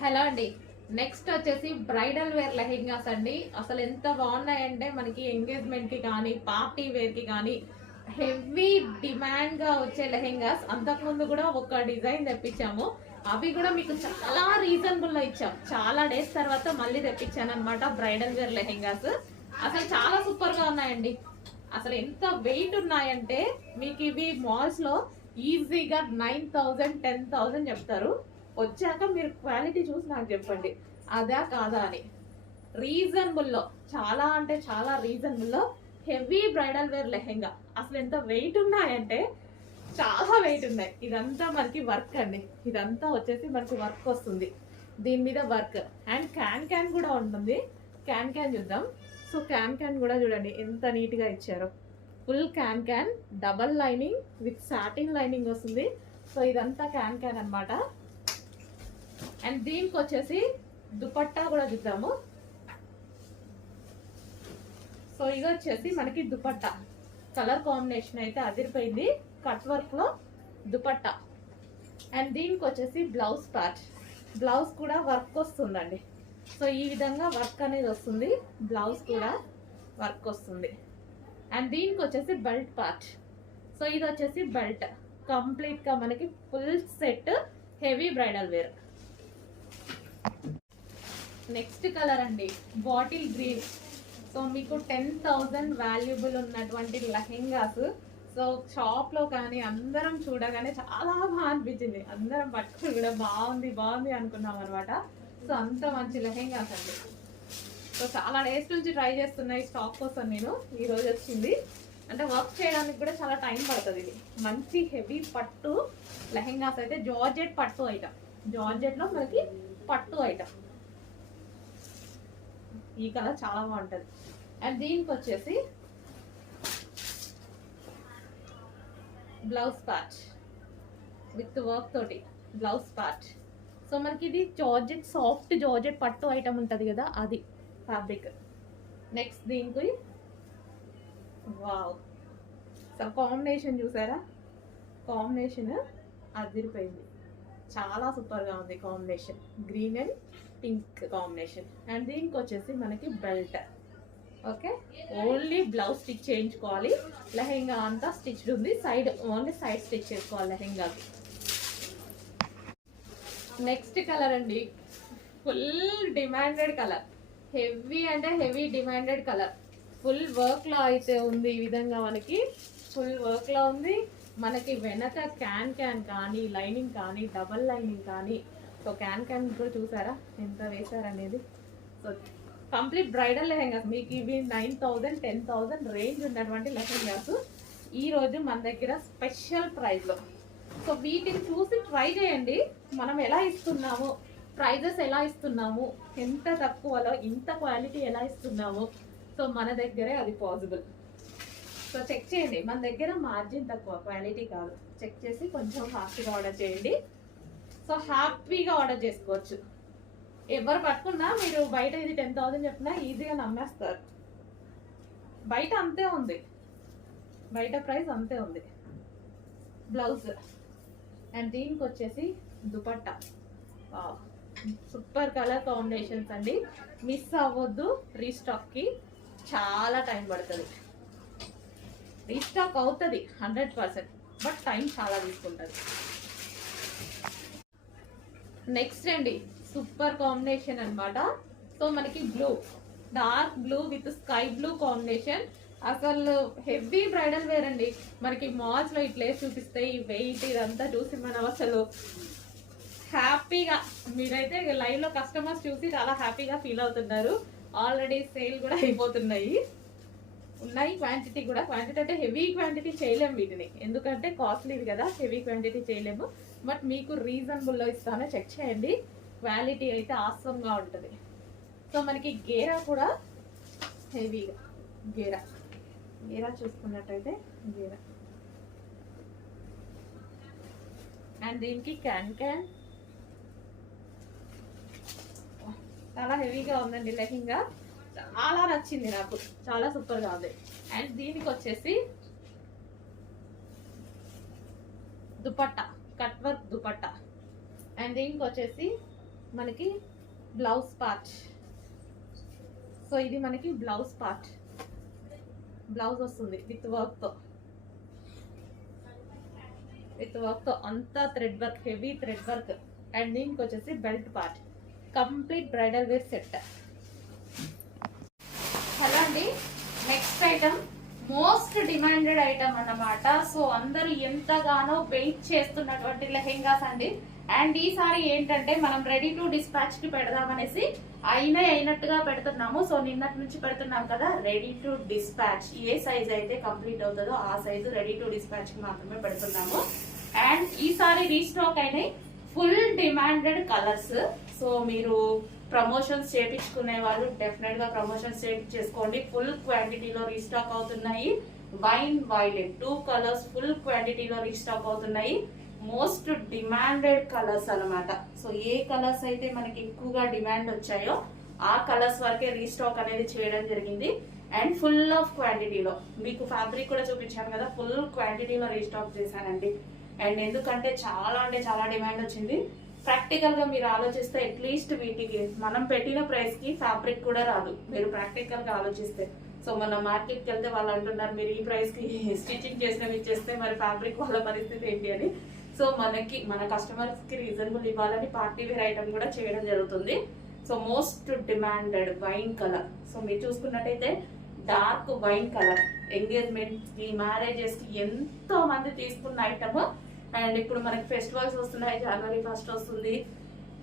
Hello అండి. Next వచ్చేసి bridal wear lehengas అండి. అసలు ఎంత బాగున్నాయంటే మనకి ఎంగేజ్మెంట్ కి కానీ పార్టీ వేర్ కి కానీ హెవీ డిమాండ్ గా వచ్చే లెహెంగాస్. అంతకుముందు కూడా ఒక డిజైన్ తెప్పించాము, అవి కూడా మీకు చాలా రీజనబుల్ లో ఇచ్చాం. చాలా డేస్ తర్వాత మళ్ళీ తెప్పించాను అనమాట బ్రైడల్ వేర్ లెహెంగాస్. అసలు చాలా సూపర్ గా ఉన్నాయండి. అసలు ఎంత వెయిట్ ఉన్నాయంటే మీకు ఇవి మాల్స్ లో ఈజీగా 9,000 10,000 చెప్తారు. వచ్చాక మీరు క్వాలిటీ చూసి నాకు చెప్పండి అదా కాదా అని. రీజనబుల్లో, చాలా అంటే చాలా రీజనబుల్లో హెవీ బ్రైడల్ వేర్ లెహెంగా. అసలు ఎంత వెయిట్ ఉన్నాయంటే చాలా వెయిట్ ఉన్నాయి. ఇదంతా మనకి వర్క్ అండి. ఇదంతా వచ్చేసి మనకి వర్క్ వస్తుంది, దీని మీద వర్క్. అండ్ క్యాన్ కూడా ఉంటుంది. క్యాన్ చూద్దాం. సో క్యాన్ కూడా చూడండి ఎంత నీట్గా ఇచ్చారో. Full can double lining with satin lining వస్తుంది. సో ఇదంతా క్యాన్ అనమాట. అండ్ దీనికి వచ్చేసి దుపట్టా కూడా చూద్దాము. సో ఇది వచ్చేసి మనకి దుపట్టా కలర్ కాంబినేషన్ అయితే అదిరిపోయింది. కట్ వర్క్ లో దుపట్టా. అండ్ దీనికి వచ్చేసి బ్లౌజ్ పార్ట్. బ్లౌజ్ కూడా వర్క్ వస్తుందండి. సో ఈ విధంగా వర్క్ అనేది వస్తుంది. బ్లౌజ్ కూడా వర్క్ వస్తుంది. అండ్ దీనికి వచ్చేసి బెల్ట్ పార్ట్. సో ఇది వచ్చేసి బెల్ట్. కంప్లీట్ గా మనకి full set heavy bridal wear. Next colour అండి బాటిల్ గ్రీన్. సో మీకు 10,000 వాల్యుబుల్ ఉన్నటువంటి లెహెంగాస్. సో షాప్ లో కానీ అందరం చూడగానే చాలా బాగా అనిపించింది. అందరం పట్టుకుని కూడా బాగుంది అనుకున్నాం అనమాట. సో అంత మంచి లెహెంగాస్ అండి. సో చాలా డేస్ నుంచి ట్రై చేస్తున్నాయి స్టాక్ కోసం. నేను ఈ రోజు వచ్చింది. అంటే వర్క్ చేయడానికి కూడా చాలా టైం పడుతుంది. ఇది మంచి హెవీ పట్టు లెహెంగాస్ అయితే జార్జెట్ పట్టు ఐటమ్. జార్జెట్ లో మనకి పట్టు ఐటమ్. ఈ కలర్ చాలా బాగుంటుంది. అండ్ దీనికి వచ్చేసి బ్లౌజ్ పార్ట్ విత్ వర్క్ తోటి బ్లౌజ్ పార్ట్. సో మనకి ఇది జార్జెట్, సాఫ్ట్ జార్జెట్ పట్టు ఐటమ్ ఉంటుంది కదా, అది ఫ్యాబ్రిక్. నెక్స్ట్ దీనికి వావ్, సో కాంబినేషన్ చూసారా? కాంబినేషన్ అదిరిపోయింది. చాలా సూపర్గా ఉంది combination. Green and pink combination. And దీనికి వచ్చేసి మనకి belt. Okay, only blouse stitch చేయించుకోవాలి. లెహెంగా అంతా స్టిచ్డ్ ఉంది. సైడ్ ఓన్లీ సైడ్ స్టిచ్ చేసుకోవాలి లెహెంగాకి. నెక్స్ట్ కలర్ అండి ఫుల్ డిమాండెడ్ కలర్. హెవీ అంటే heavy demanded colour. Full work లో అయితే ఉంది. ఈ విధంగా మనకి ఫుల్ వర్క్ లో ఉంది. మనకి వెనక క్యాన్ కానీ లైనింగ్ కానీ డబల్ లైనింగ్ కానీ. సో క్యాన్ కూడా చూసారా ఎంత వేసారనేది. So complete bridal lehengas. మీకు ఇవి 9,000 10,000 రేంజ్ ఉన్నటువంటి లెహెంగాస్ ఈ రోజు మన దగ్గర స్పెషల్ ప్రైస్లో. సో వీటిని చూసి ట్రై చేయండి. మనం ఎలా ఇస్తున్నాము, ప్రైజెస్ ఎలా ఇస్తున్నాము, ఎంత తక్కువలో ఇంత క్వాలిటీ ఎలా ఇస్తున్నాము. సో మన దగ్గరే అది పాసిబుల్. సో చెక్ చేయండి. మన దగ్గర మార్జిన్ తక్కువ, క్వాలిటీ కాదు. చెక్ చేసి కొంచెం ఫాస్ట్గా ఆర్డర్ చేయండి. సో హ్యాపీగా ఆర్డర్ చేసుకోవచ్చు. ఎవరు పట్టుకున్నా మీరు బయట ఇది 10,000 చెప్పినా ఈజీగా నమ్మేస్తారు. బయట అంతే ఉంది, బయట ప్రైస్ అంతే ఉంది. బ్లౌజ్. అండ్ దీనికి వచ్చేసి దుపట్టా. సూపర్ కలర్ కాంబినేషన్స్ అండి. మిస్ అవ్వద్దు. రీస్టాక్కి చాలా టైం పడుతుంది. రీస్టాక్ అవుతుంది 100%, బట్ టైం చాలా తీసుకుంటుంది. నెక్స్ట్ అండి సూపర్ కాంబినేషన్ అనమాట. సో మనకి blue, dark blue with sky blue combination. అసలు హెవీ బ్రైడల్ వేర్ అండి. మనకి మాల్స్ లో ఇట్లా చూపిస్తే ఈ వెయిట్ ఇదంతా చూసి మనం అసలు హ్యాపీగా, మీరైతే లైవ్ లో కస్టమర్స్ చూసి చాలా హ్యాపీగా ఫీల్ అవుతున్నారు. ఆల్రెడీ సేల్ కూడా అయిపోతున్నాయి. ఉన్నాయి క్వాంటిటీ కూడా. క్వాంటిటీ అంటే హెవీ క్వాంటిటీ చేయలేము వీటిని, ఎందుకంటే కాస్ట్లీది కదా. హెవీ క్వాంటిటీ చేయలేము, బట్ మీకు రీజనబుల్లో ఇస్తానో చెక్ చేయండి. క్వాలిటీ అయితే ఆసంగా ఉంటుంది. సో మనకి గేరా కూడా హెవీగా. గేరా చూసుకున్నట్టయితే గేరా. అండ్ దీనికి క్యాన్ చాలా హెవీగా ఉందండి లెహంగా. చాలా నచ్చింది నాకు, చాలా సూపర్గా ఉంది. అండ్ దీనికి వచ్చేసి dupatta, cut work dupatta. And దీనికి వచ్చేసి మనకి బ్లౌజ్ పార్ట్. సో ఇది మనకి బ్లౌజ్ పార్ట్, బ్లౌజ్ వస్తుంది విత్ వర్క్తో, అంతా thread work, heavy thread work. And దీనికి వచ్చేసి belt part, complete bridal wear set. Hello అండి, next item most demanded item అన్నమాట. సో అందరూ ఎంతగానో వెయిట్ చేస్తున్నటువంటి లెహెంగాస్ అండి. అండ్ ఈసారి ఏంటంటే మనం రెడీ టు డిస్పాచ్ కి పెడదామనేసి అయినట్టుగా పెడుతున్నాము. సో నిన్నటి నుంచి పెడుతున్నాం కదా ready to dispatch. A size అయితే కంప్లీట్ అవుతుందో ఆ సైజు రెడీ టు డిస్పాచ్ కి మాత్రమే పెడుతున్నాము. అండ్ ఈసారి రీస్టాక్ అయినాయి ఫుల్ డిమాండెడ్ కలర్స్. సో మీరు ప్రమోషన్స్ చేపించుకునే వాళ్ళు డెఫినెట్ గా ప్రమోషన్స్ చేసుకోండి. ఫుల్ క్వాంటిటీలో రీస్టాక్ అవుతున్నాయి. వైన్ వైలెట్ 2 కలర్స్ ఫుల్ క్వాంటిటీలో రీస్టాక్ అవుతున్నాయి. మోస్ట్ డిమాండెడ్ కలర్స్ అన్నమాట. సో ఏ కలర్స్ అయితే మనకి ఎక్కువగా డిమాండ్ వచ్చాయో ఆ కలర్స్ వరకే రీస్టాక్ అనేది చేయడం జరిగింది. అండ్ ఫుల్ ఆఫ్ క్వాంటిటీలో మీకు ఫ్యాబ్రిక్ కూడా చూపించాను కదా, ఫుల్ క్వాంటిటీలో రీస్టాక్ చేశానండి. అండ్ ఎందుకంటే చాలా అంటే చాలా డిమాండ్ వచ్చింది. ప్రాక్టికల్ గా మీరు ఆలోచిస్తే అట్లీస్ట్ వీటికి మనం పెట్టిన ప్రైస్ కి ఫ్యాబ్రిక్ కూడా రాదు, మీరు ప్రాక్టికల్ గా ఆలోచిస్తే. సో మన మార్కెట్ కి వెళ్తే వాళ్ళు అంటున్నారు మీరు ఈ ప్రైస్ కి స్టిచ్చింగ్ చేసినవి ఇచ్చేస్తే మరి ఫ్యాబ్రిక్ వాళ్ళ పరిస్థితి ఏంటి అని. సో మన కస్టమర్స్ కి రీజనబుల్ ఇవ్వాలని పార్టీ వేర్ ఐటమ్ కూడా చేయడం జరుగుతుంది. So most demanded wine colour. So మీరు చూసుకున్నట్టయితే డార్క్ వైన్ కలర్ ఎంగేజ్మెంట్ కి, మ్యారేజెస్ కి ఎంతో మంది తీసుకున్న ఐటమ్. అండ్ ఇప్పుడు మనకి ఫెస్టివల్స్ వస్తున్నాయి, జనవరి 1 వస్తుంది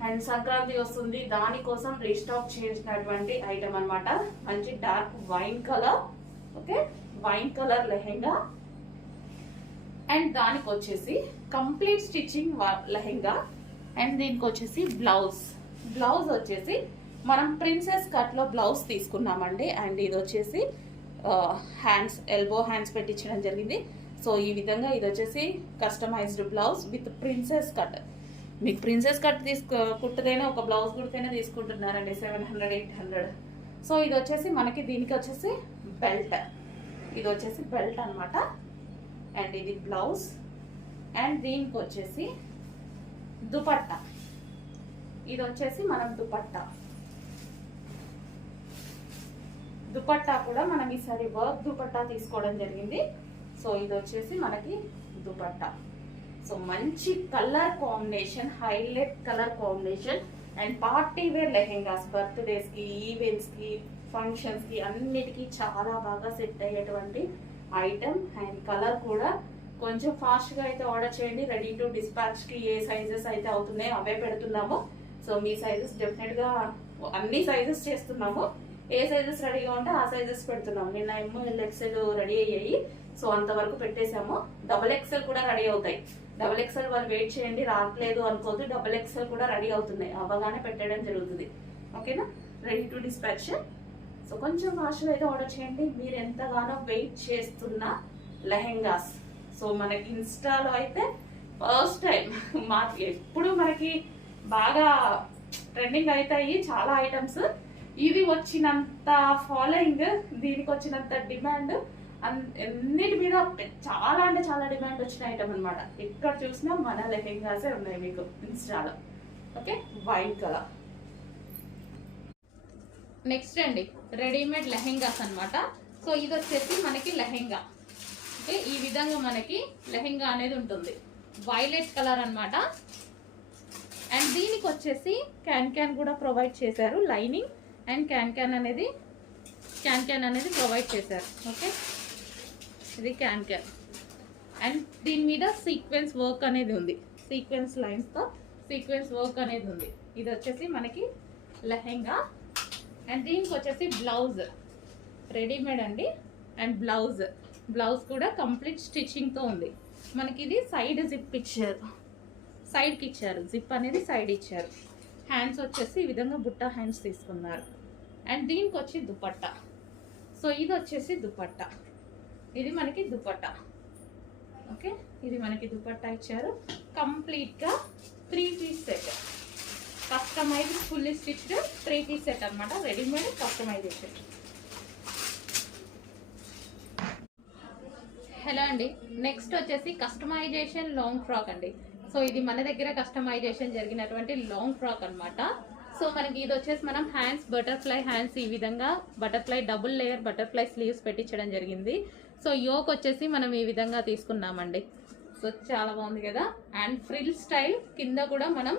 అండ్ సంక్రాంతి వస్తుంది, దానికోసం రీస్టాక్ చేసినటువంటి ఐటమ్ అన్నమాట. మంచి dark wine colour. Okay, wine colour lehenga. And దానికి వచ్చేసి కంప్లీట్ స్టిచ్చింగ్ లెహెంగా. అండ్ దీనికి వచ్చేసి బ్లౌజ్ వచ్చేసి మనం ప్రిన్సెస్ కట్ లో బ్లౌజ్ తీసుకున్నామండి. అండ్ ఇది వచ్చేసి హ్యాండ్స్, ఎల్బో హ్యాండ్స్ పెట్టించడం జరిగింది. సో ఈ విధంగా ఇది వచ్చేసి customized blouse with princess cut. మీకు ప్రిన్సెస్ కట్ కుట్టదైనా ఒక బ్లౌజ్ కుడితేనే తీసుకుంటున్నారండి 700-800. సో ఇది వచ్చేసి మనకి దీనికి వచ్చేసి బెల్ట్, ఇది వచ్చేసి బెల్ట్ అనమాట. అండ్ ఇది బ్లౌజ్. అండ్ దీనికి వచ్చేసి దుపట్టా, ఇది వచ్చేసి మనం దుపట్టా కూడా మనం ఈసారి వర్క్ దుపట్టా తీసుకోవడం జరిగింది. సో ఇది వచ్చేసి మనకి దుపట్టా. సో మంచి colour combination, highlight colour combination. And party wear lehengas, birthdays కి, ఈవెంట్స్ కి, ఫంక్షన్స్ కి అన్నిటికీ చాలా బాగా సెట్ అయ్యేటువంటి ఐటమ్. అండ్ కలర్ కూడా కొంచెం ఫాస్ట్ గా అయితే ఆర్డర్ చేయండి. రెడీ టు డిస్పాచ్ కి ఏ సైజెస్ అయితే అవుతున్నాయో అవే పెడుతున్నాము. సో మీ సైజెస్ డెఫినెట్ గా అన్ని సైజెస్ చేస్తున్నాము. ఏ సైజెస్ రెడీగా ఉంటే ఆ సైజెస్ పెడుతున్నాము. నిన్న ML-XL రెడీ అయ్యాయి, సో అంతవరకు పెట్టేశాము. XXL కూడా రెడీ అవుతాయి. XXL వాళ్ళు వెయిట్ చేయండి, రావట్లేదు అనుకోవద్దు. XXL కూడా రెడీ అవుతున్నాయి, అవగానే పెట్టడం జరుగుతుంది. ఓకేనా, రెడీ టు డిస్పాచ్. సో కొంచెం ఫాస్ట్గా అయితే ఆర్డర్ చేయండి. మీరు ఎంతగానో వెయిట్ చేస్తున్న లెహెంగాస్. సో మనకి ఇన్స్టాలో అయితే ఫస్ట్ టైం ఎప్పుడు మనకి బాగా ట్రెండింగ్ అవుతాయి చాలా ఐటమ్స్. ఇది వచ్చినంత ఫాలోయింగ్, దీనికి వచ్చినంత డిమాండ్, అన్నిటి మీద చాలా అంటే చాలా డిమాండ్ వచ్చిన ఐటమ్ అనమాట. ఎక్కడ చూసినా మన లెహెంగాసే ఉన్నాయి మీకు ఇన్స్టాలో. Okay, white colour. నెక్స్ట్ అండి రెడీమేడ్ లెహెంగాస్ అన్నమాట. సో ఇది వచ్చేసి మనకి లెహెంగా. ఓకే, ఈ విధంగా మనకి లెహెంగా అనేది ఉంటుంది, వైలెట్ కలర్ అన్నమాట. అండ్ దీనికి వచ్చేసి క్యాన్ కూడా ప్రొవైడ్ చేశారు, లైనింగ్ అండ్ క్యాన్ అనేది ప్రొవైడ్ చేశారు. ఓకే, ఇది క్యాన్. అండ్ దీని మీద సీక్వెన్స్ వర్క్ అనేది ఉంది, సీక్వెన్స్ లైన్స్తో సీక్వెన్స్ వర్క్ అనేది ఉంది. ఇది వచ్చేసి మనకి లెహెంగా. అండ్ దీనికి వచ్చేసి బ్లౌజ్ రెడీమేడ్ అండి. అండ్ బ్లౌజ్ కూడా కంప్లీట్ స్టిచ్చింగ్తో ఉంది. మనకి ఇది సైడ్ జిప్ ఇచ్చారు, సైడ్కి ఇచ్చారు, జిప్ అనేది సైడ్ ఇచ్చారు. హ్యాండ్స్ వచ్చేసి ఈ విధంగా బుట్ట హ్యాండ్స్ తీసుకున్నారు. అండ్ దీనికి వచ్చి దుపట్టా. సో ఇది వచ్చేసి దుపట్టా, ఇది మనకి దుపట్టా. ఓకే, ఇది మనకి దుపట్టా ఇచ్చారు. కంప్లీట్గా 3 piece set, customize fully stitched 3 piece set అనమాట. Readymade customization. హలో అండి, నెక్స్ట్ వచ్చేసి కస్టమైజేషన్ లాంగ్ ఫ్రాక్ అండి. సో ఇది మన దగ్గర కస్టమైజేషన్ జరిగినటువంటి లాంగ్ ఫ్రాక్ అన్నమాట. సో మనకి ఇది వచ్చేసి మనం హ్యాండ్స్ బటర్ఫ్లై హ్యాండ్స్ ఈ విధంగా butterfly double layer butterfly sleeves పెట్టించడం జరిగింది. సో యోక్ వచ్చేసి మనం ఈ విధంగా తీసుకున్నామండి. సో చాలా బాగుంది కదా. అండ్ ఫ్రిల్ స్టైల్ కింద కూడా మనం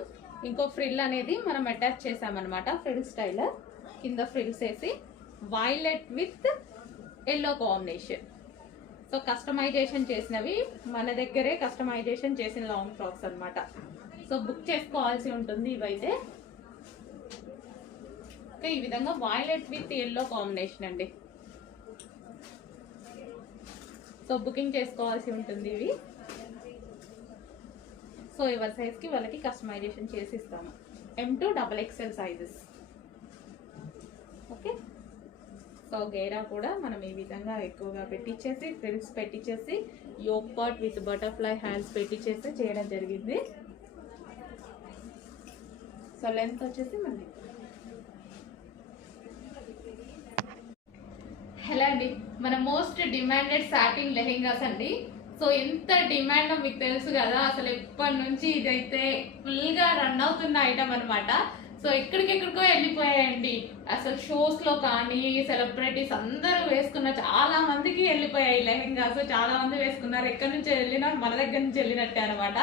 ఇంకో ఫ్రిల్ అనేది మనం అటాచ్ చేసామన్నమాట. ఫ్రిల్ స్టైల్ కింద ఫ్రిల్స్ వేసి violet with yellow combination. So customization చేసినవి మన దగ్గరే కస్టమైజేషన్ చేసిన లాంగ్ ఫ్రాక్స్ అన్నమాట. సో బుక్ చేసుకోవాల్సి ఉంటుంది ఇవైతే. ఓకే, ఈ విధంగా వైలెట్ విత్ ఎల్లో కాంబినేషన్ అండి. సో బుకింగ్ చేసుకోవాల్సి ఉంటుంది ఇవి. సో ఎవరి సైజ్కి వాళ్ళకి కస్టమైజేషన్ చేసి ఇస్తాము. M2 XXL sizes. Okay, so గేరా కూడా మనం ఈ విధంగా ఎక్కువగా పెట్టించేసి ఫ్రిల్స్ పెట్టించేసి yoke part with butterfly hands పెట్టించేసి చేయడం జరిగింది. సో లెంత్ వచ్చేసి మనకి హలో అండి, మన మోస్ట్ డిమాండెడ్ సాటిన్ లెహెంగాస్ అండి. సో ఎంత డిమాండ్ మీకు తెలుసు కదా, అసలు ఎప్పటి నుంచి ఇదైతే ఫుల్గా రన్ అవుతున్న ఐటమ్ అనమాట. సో ఎక్కడికెక్కడికో వెళ్ళిపోయాయండి. అసలు షోస్ లో కానీ సెలబ్రిటీస్ అందరూ వేసుకున్న చాలా మందికి వెళ్ళిపోయాయి లెహెంగాస్. చాలా మంది వేసుకున్నారు. ఎక్కడి నుంచి వెళ్ళినా మన దగ్గర నుంచి వెళ్ళినట్టే అనమాట,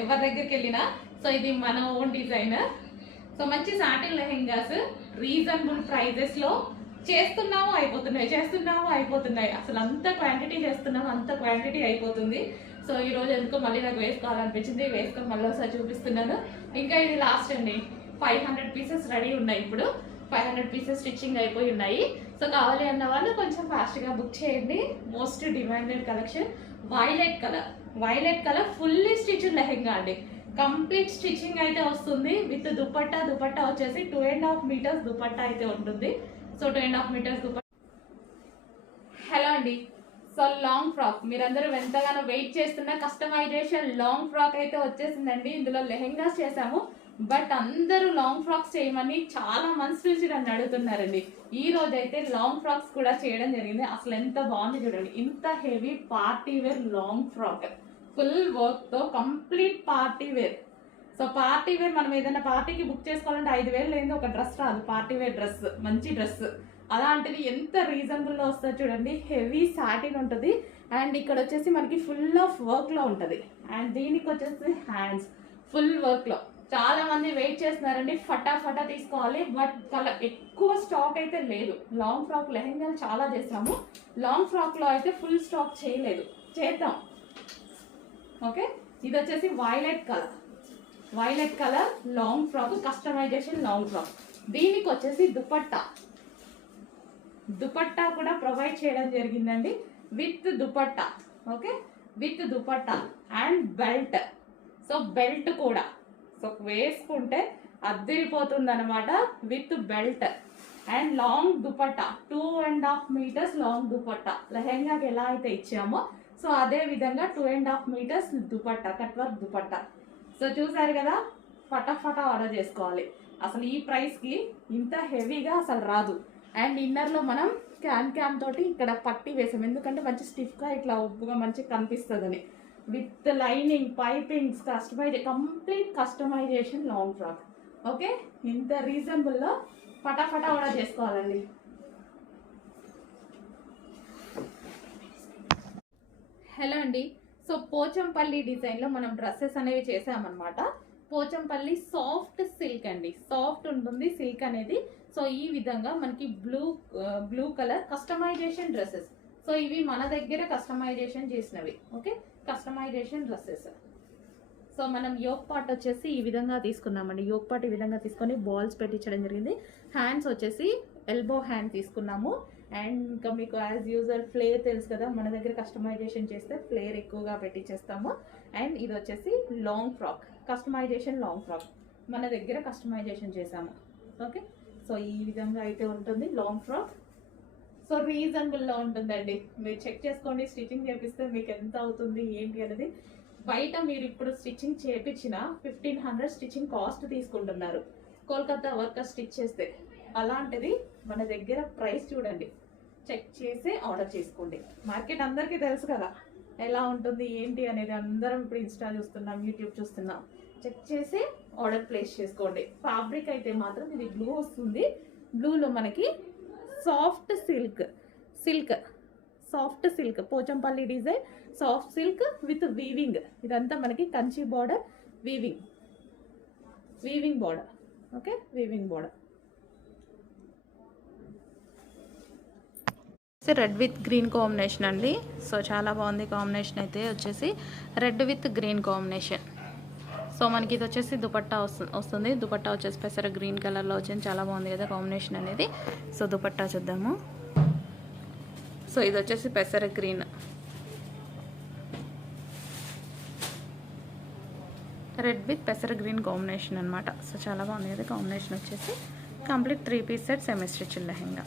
ఎవరి దగ్గరికి వెళ్ళినా. సో ఇది మన ఓన్ డిజైన్. సో మంచి సాటిన్ లెహెంగాస్ రీజనబుల్ ప్రైజెస్ లో చేస్తున్నాము అయిపోతున్నాయి. అసలు అంత క్వాంటిటీ చేస్తున్నాము, అంత క్వాంటిటీ అయిపోతుంది. సో ఈ రోజు ఎందుకో మళ్ళీ నాకు వేసుకోవాలనిపించింది, వేసుకొని మళ్ళీ ఒకసారి చూపిస్తున్నాను. ఇంకా ఇది లాస్ట్ అండి. 500 పీసెస్ రెడీ ఉన్నాయి. ఇప్పుడు 500 పీసెస్ స్టిచ్చింగ్ అయిపోయి ఉన్నాయి. సో కావాలి అన్న వాళ్ళు కొంచెం ఫాస్ట్గా బుక్ చేయండి. Most demanded collection violet colour fully stitched lehenga అండి. కంప్లీట్ స్టిచ్చింగ్ అయితే వస్తుంది విత్ దుపట్టా వచ్చేసి 2.5 మీటర్స్ దుపట్టా అయితే ఉంటుంది. So 2.5 metres dupatta. హలో అండి, సో లాంగ్ ఫ్రాక్ మీరందరూ ఎంతగానో వెయిట్ చేస్తున్న కస్టమైజేషన్ లాంగ్ ఫ్రాక్ అయితే వచ్చేసిందండి. ఇందులో లెహెంగాస్ చేసాము, బట్ అందరూ లాంగ్ ఫ్రాక్స్ చేయమని చాలా మంత్స్ నుంచి నన్ను అడుగుతున్నారండి. ఈ రోజు అయితే లాంగ్ ఫ్రాక్స్ కూడా చేయడం జరిగింది. అసలు ఎంత బాగుంది చూడండి. ఇంత heavy party wear long frock full work తో complete party wear. So party wear మనం ఏదైనా పార్టీకి బుక్ చేసుకోవాలంటే 5,000 లేని ఒక డ్రెస్ రాదు. పార్టీ వేర్ డ్రెస్, మంచి డ్రెస్. అలాంటిది ఎంత రీజనబుల్ లో వస్తుంది చూడండి. హెవీ సాటిన్ ఉంటుంది. అండ్ ఇక్కడ వచ్చేసి మనకి ఫుల్ ఆఫ్ వర్క్ లో ఉంటుంది. అండ్ దీనికి వచ్చేసి హ్యాండ్స్ ఫుల్ వర్క్ లో. చాలా మంది వెయిట్ చేస్తున్నారండి, ఫటాఫటా తీసుకోవాలి. బట్ చాలా ఎక్కువ స్టాక్ అయితే లేదు. లాంగ్ ఫ్రాక్ లెహెంగాలు చాలా చేసాము, లాంగ్ ఫ్రాక్ లో అయితే ఫుల్ స్టాక్ చేయలేదు. చేద్దాం. ఓకే, ఇది వచ్చేసి violet colour long frock, customization long frock. దీనికి వచ్చేసి దుపట్టా కూడా ప్రొవైడ్ చేయడం జరిగిందండి with dupatta. Okay, with dupatta and belt. So belt కూడా సో వేసుకుంటే అద్దరిపోతుంది అనమాట with belt and long dupatta. 2.5 metres long dupatta. లెహెంగాకి ఎలా అయితే ఇచ్చామో సో అదే విధంగా 2.5 metres dupatta, cut work dupatta. So చూసారు కదా, ఫటాఫటా ఆర్డర్ చేసుకోవాలి. అసలు ఈ ప్రైస్కి ఇంత హెవీగా అసలు రాదు. అండ్ ఇన్నర్లో మనం క్యామ్ తోటి ఇక్కడ పట్టి వేసాం, ఎందుకంటే మంచి స్టిఫ్గా ఇట్లా ఉబ్బుగా మంచిగా కనిపిస్తుందని. With lining, pipings, complete customization long frock. Okay, ఇంత రీజనబుల్లో ఫటాఫటా ఆర్డర్ చేసుకోవాలండి. హలో అండి, సో పోచంపల్లి డిజైన్లో మనం డ్రెస్సెస్ అనేవి చేసామన్నమాట. పోచంపల్లి సాఫ్ట్ సిల్క్ అండి, సాఫ్ట్ ఉంటుంది సిల్క్ అనేది. సో ఈ విధంగా మనకి blue colour customization dresses. So ఇవి మన దగ్గర కస్టమైజేషన్ చేసినవి. Okay, customization dresses. సో మనం యోక్ పార్ట్ వచ్చేసి ఈ విధంగా తీసుకున్నామండి. యోక్ పార్ట్ ఈ విధంగా తీసుకొని బాల్స్ పెట్టించడం జరిగింది. హ్యాండ్స్ వచ్చేసి ఎల్బో హ్యాండ్ తీసుకున్నాము. అండ్ ఇంకా మీకు యాజ్ యూజర్ ఫ్లేర్ తెలుసు కదా, మన దగ్గర కస్టమైజేషన్ చేస్తే ఫ్లేర్ ఎక్కువగా పెట్టించేస్తాము. అండ్ ఇది వచ్చేసి long frock, customization long frock మన దగ్గర కస్టమైజేషన్ చేసాము. ఓకే, సో ఈ విధంగా అయితే ఉంటుంది లాంగ్ ఫ్రాక్. సో రీజనబుల్లో ఉంటుందండి. మీరు చెక్ చేసుకోండి, స్టిచ్చింగ్ చేపిస్తే మీకు ఎంత అవుతుంది ఏంటి అనేది. బయట మీరు ఇప్పుడు స్టిచ్చింగ్ చేయించిన 1500 స్టిచ్చింగ్ కాస్ట్ తీసుకుంటున్నారు కోల్కతా వర్కర్ స్టిచ్ చేస్తే. అలాంటిది మన దగ్గర ప్రైస్ చూడండి, చెక్ చేసి ఆర్డర్ చేసుకోండి. మార్కెట్ అందరికీ తెలుసు కదా ఎలా ఉంటుంది ఏంటి అనేది అందరం ఇప్పుడు ఇన్స్టా చూస్తున్నాం, యూట్యూబ్ చూస్తున్నాం. చెక్ చేసి ఆర్డర్ ప్లేస్ చేసుకోండి. ఫ్యాబ్రిక్ అయితే మాత్రం ఇది బ్లూ వస్తుంది. బ్లూలో మనకి soft silk Pochampally design, soft silk with weaving. ఇదంతా మనకి Kanchi border, weaving border. Okay, weaving border. Red with green combination అండి. సో చాలా బాగుంది కాంబినేషన్ అయితే వచ్చేసి red with green combination. So మనకి ఇది వచ్చేసి దుపట్టా వస్తుంది. దుపట్టా వచ్చేసి పెసర గ్రీన్ కలర్లో వచ్చింది. చాలా బాగుంది కదా కాంబినేషన్ అనేది. సో దుపట్టా చూద్దాము. సో ఇది వచ్చేసి పెసర గ్రీన్, రెడ్ విత్ పెసర గ్రీన్ కాంబినేషన్ అనమాట. సో చాలా బాగుంది కదా కాంబినేషన్ వచ్చేసి. Complete 3 piece set semi stitch lehenga.